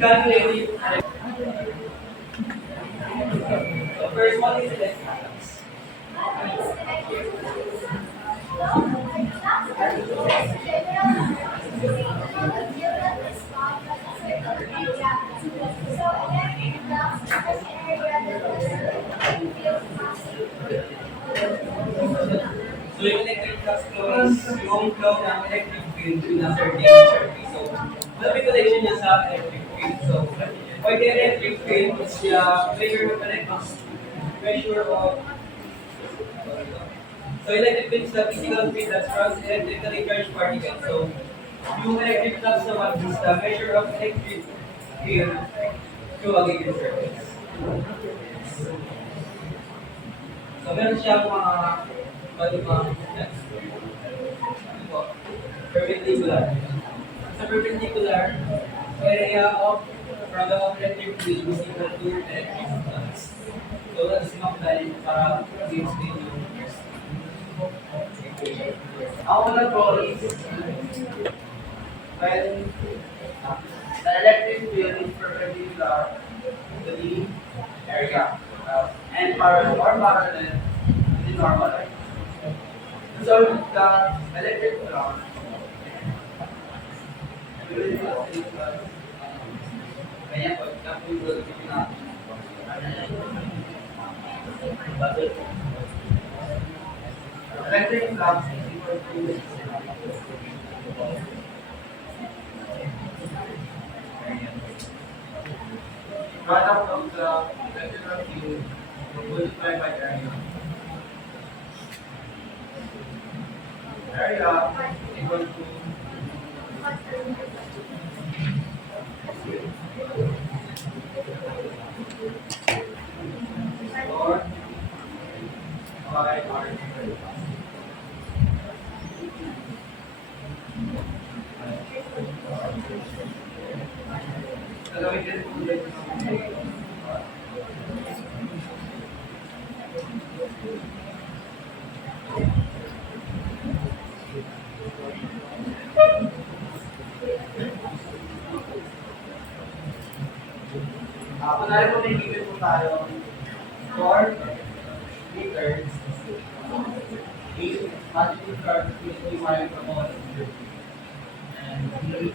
calculating. So first one is electrons. So yung electric flux flow is yung flow ng electric field in a certain surface. So the regulation niya sa electric field. So for the electric field is the measure of so electric field is the physical field that surrounds electrically charged particles. So yung electric flux naman is the measure of electric field through a given surface. So meron siyang mga perpendicular. Sa perpendicular, area of from the electric field is equal to electric flux. So that is multiplied para i-explain yung ang unang rule is when the electric field is perpendicular to the area and parallel or parallel to the normal line. So the electric flux kaya po, napulog dito na electric flux is equal to product of the electrical field multiplied by area. Area equal to 4 by R. Gagawin din po ulit kunwari po may given po tayo 4 meters 8 positive charge 50 upon and negative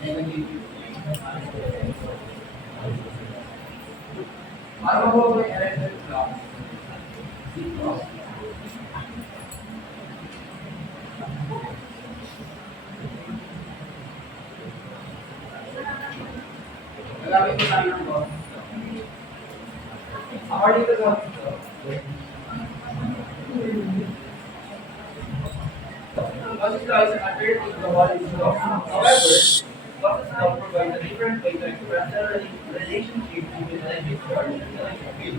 50. Para mabuo yung electric flux dito gagawin ko tayo ng box. According to box ito, Gauss's law is an alternative to the Wallace law. However, Gauss's law provides a different way to express the relationship between electric charge and electric field.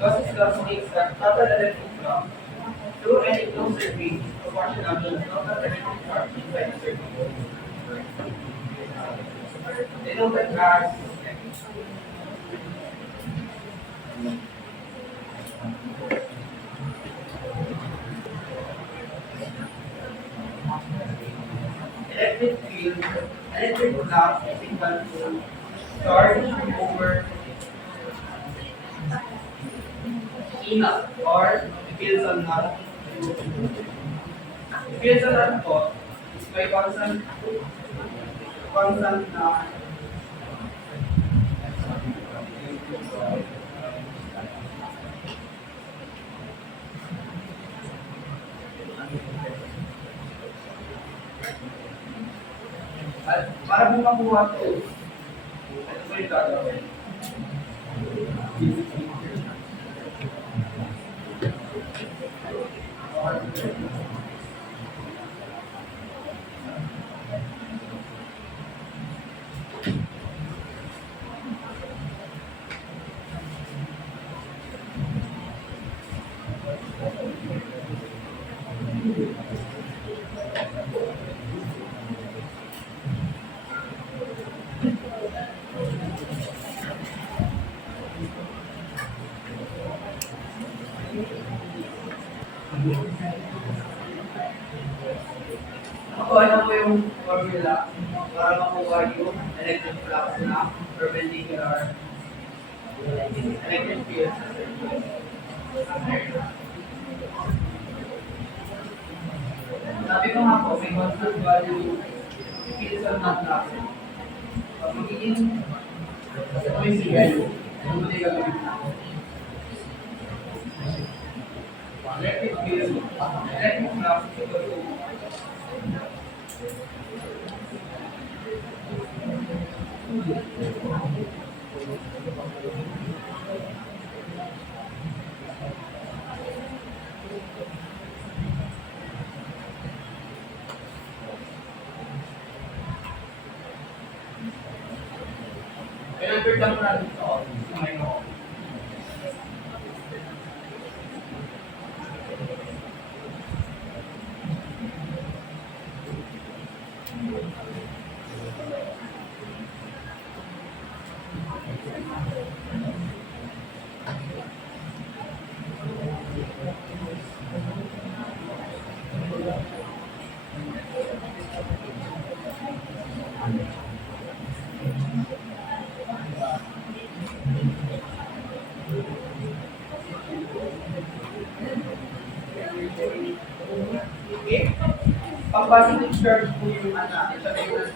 Gauss's law states that total electric flux through any closed surface is proportional to the total electric charge inside the surface. Denoted as electric field, electric flux is equal to charge over E naught or fields on naught. Fields on naught po is by constant na at para po makuha ito, ito po yung gagawin. Ako, ano po yung formula? para makuha yung electric flux na perpendicular electric field sa circuit. Sabi ko nga po, may constant value field sa not natin. Pag magiging may value, ano ba yung gagawin natin? Electric field, electric flux equal to Pinag-break down mo natin ito. May no. Okay? Pag positive charge po yung natin, siya yung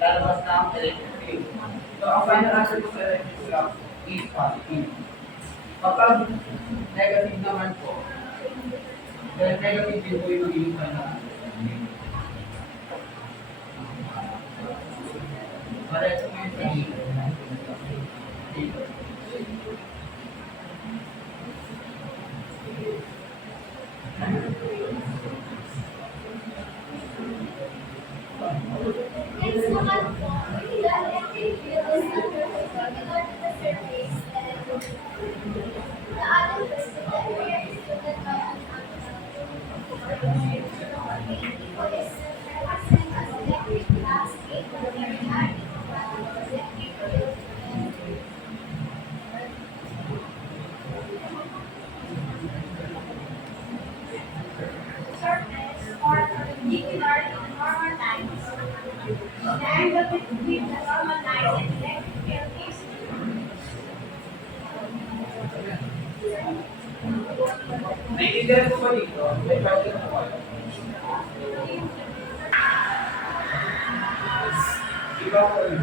lalabas ng electric field. So, ang final answer ko sa electric flux is positive. Kapag negative naman po, then negative din po yung magiging final answer. Pareho po yung Next naman po, the electric field is not with regard to the surface electric field. The other person that we are excluded by an equal is represented as electric flux equal to regarding to electric field. Surface or perpendicular in normal lines. The angle between the normal line and electric field is naiintindihan ko ba dito? May question ako. Iba ko yun.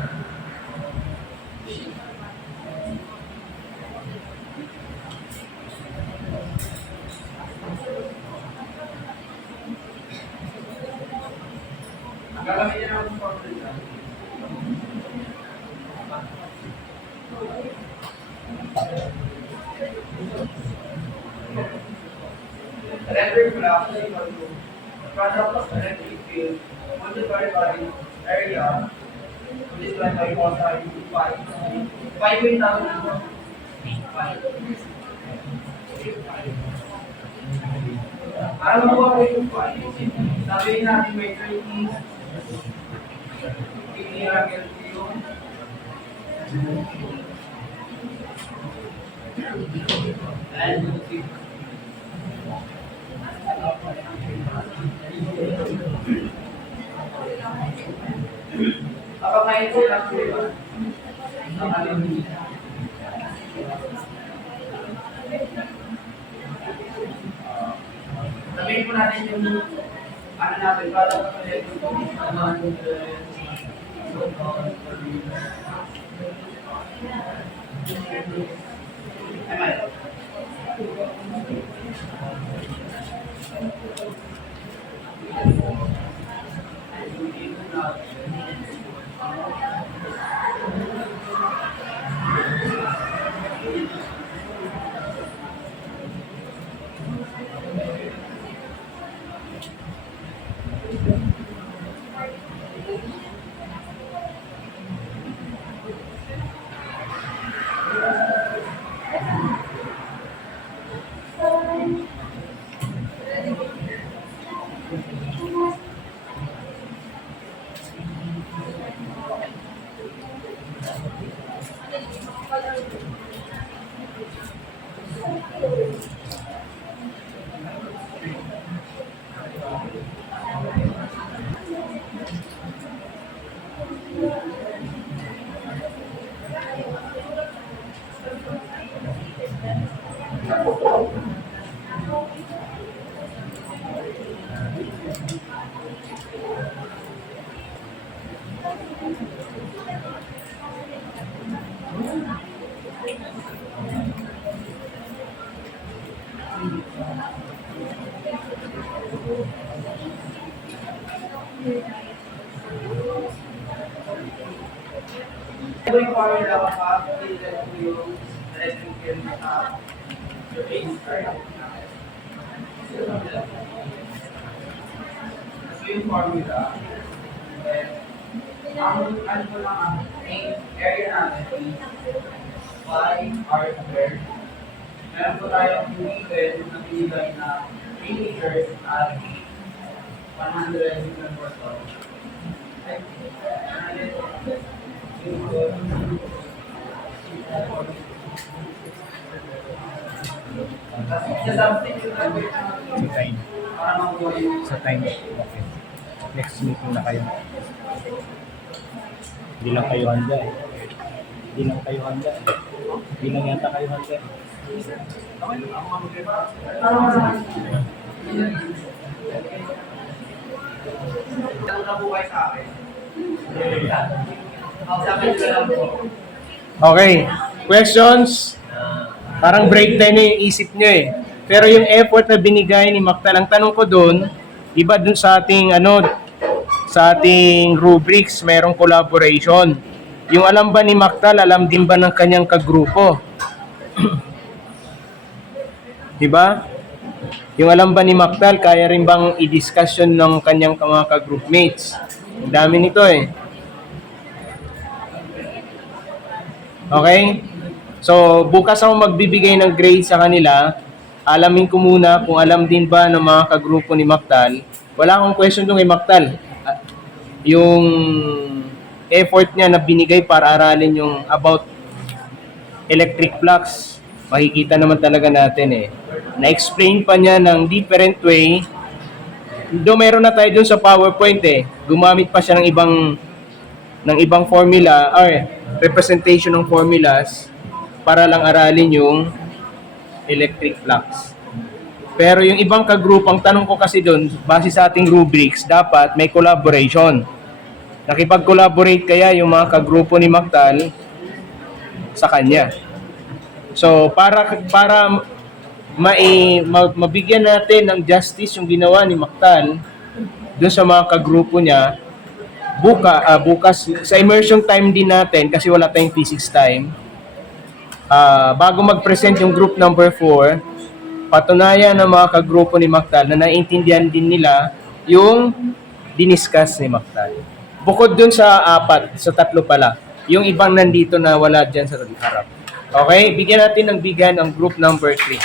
Gagamitin naman ng formula. Electric flux is equal to the product of electric field multiplied by area multiplied by cosine phi. Phi ko yung tawag dito. Phi. Para makuha ko yung phi, sabihin natin may 20 angle yung and kapag may ito lang po diba? Ang alam niya. Sabihin po natin yung ano natin para sa Ito yung formula kapag kailan ko yung electrical your base current. Ito yung formula. Ang ano ko lang ang main area natin is pi r squared. Meron po tayong given na binigay na 3 meters at 100 Newton per ton. Sa-substitute natin Sa time. para makuha yung Sa time. Okay. Next meeting na kayo. Hindi lang kayo handa eh. Hindi lang kayo handa eh. Hindi lang yata kayo handa eh. Ano na po kayo sa akin? Sa akin ko lang po. Okay. Questions? Parang break time na yung isip nyo eh. Pero yung effort na binigay ni Mactal, ang tanong ko doon, iba dun sa ating sa ating rubrics, mayroong collaboration. Yung alam ba ni Mactal, alam din ba ng kanyang kagrupo? Diba? Yung alam ba ni Mactal, kaya rin bang i-discussion ng kanyang mga ka-groupmates? Ang dami nito eh. Okay? So, bukas ako magbibigay ng grade sa kanila. Alamin ko muna kung alam din ba ng mga kagrupo ni Mactal. Wala akong question doon kay Mactal. Yung effort niya na binigay para aralin yung about electric flux, makikita naman talaga natin eh. Na-explain pa niya ng different way. Doon meron na tayo doon sa PowerPoint eh. Gumamit pa siya ng ibang formula or representation ng formulas para lang aralin yung electric flux. Pero yung ibang kagrupo, ang tanong ko kasi doon, base sa ating rubrics, dapat may collaboration. Nakipag-collaborate kaya yung mga kagrupo ni Mactal sa kanya. So, para mabigyan natin ng justice yung ginawa ni Mactal doon sa mga kagrupo niya, bukas, sa immersion time din natin, kasi wala tayong physics time, bago mag-present yung group number 4, patunayan ng mga kagrupo ni Mactal na naiintindihan din nila yung diniscuss ni Mactal. Bukod dun sa 4, sa 3 pala, yung ibang nandito na wala dyan sa harap. Okay? Bigyan natin ng bigan ang group number 3.